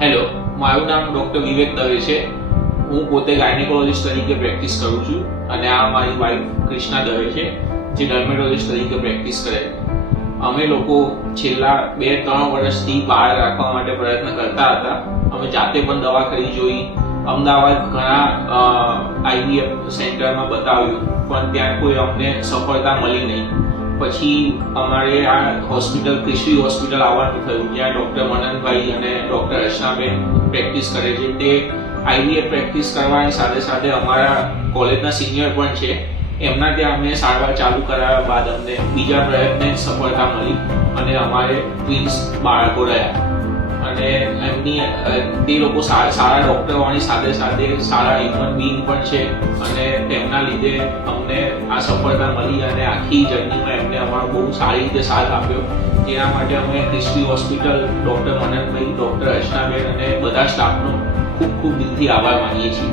Hello, મારું નામ doctor વિવેક દવે છે. હું પોતે ગાયનેકોલોજીસ્ટ તરીકે પ્રેક્ટિસ કરું છું અને આ મારી વાઈફ કૃષ્ણા દવે છે જે ડર્મેટોલોજીસ્ટ તરીકે પ્રેક્ટિસ કરે છે. અમે લોકો છેલ્લા 2-3 વર્ષથી બહાર રાખવા માટે પ્રયત્ન કરતા હતા. અમે જાતે પણ દવા કરી જોઈ, અમદાવાદ ઘણા આઈવીએફ સેન્ટરમાં બતાવ્યું, પણ ત્યાં કોઈ અમને સફળતા મળી નહીં. પછી અમારે આ હોસ્પિટલ ક્રિશવી હોસ્પિટલ આવવાનું થયું, જ્યાં ડૉક્ટર મનનભાઈ અને ડૉક્ટર અર્ચનાબેન પ્રેક્ટિસ કરે છે. તે આઈવીએફ પ્રેક્ટિસ કરવાની સાથે સાથે અમારા કોલેજના સિનિયર પણ છે. એમના ત્યાં અમે સારવાર ચાલુ કરાવ્યા બાદ અમને બીજા પ્રયત્ને સફળતા મળી અને અમારે ટ્વિન્સ બાળકો રહ્યા. અને એમની તે લોકો સારા ડૉક્ટર હોવાની સાથે સાથે સારા હ્યુમન બિંગ પણ છે અને તેમના લીધે અમને આ સફળતા મળી અને આખી જર્નીમાં એમને અમારો બહુ સારી રીતે સાથ આપ્યો. જેના માટે અમે ક્રિશવી હોસ્પિટલ, ડૉક્ટર મનનભાઈ, ડૉક્ટર અર્ચનાબેન અને બધા સ્ટાફનો ખૂબ ખૂબ દિલથી આભાર માનીએ છીએ.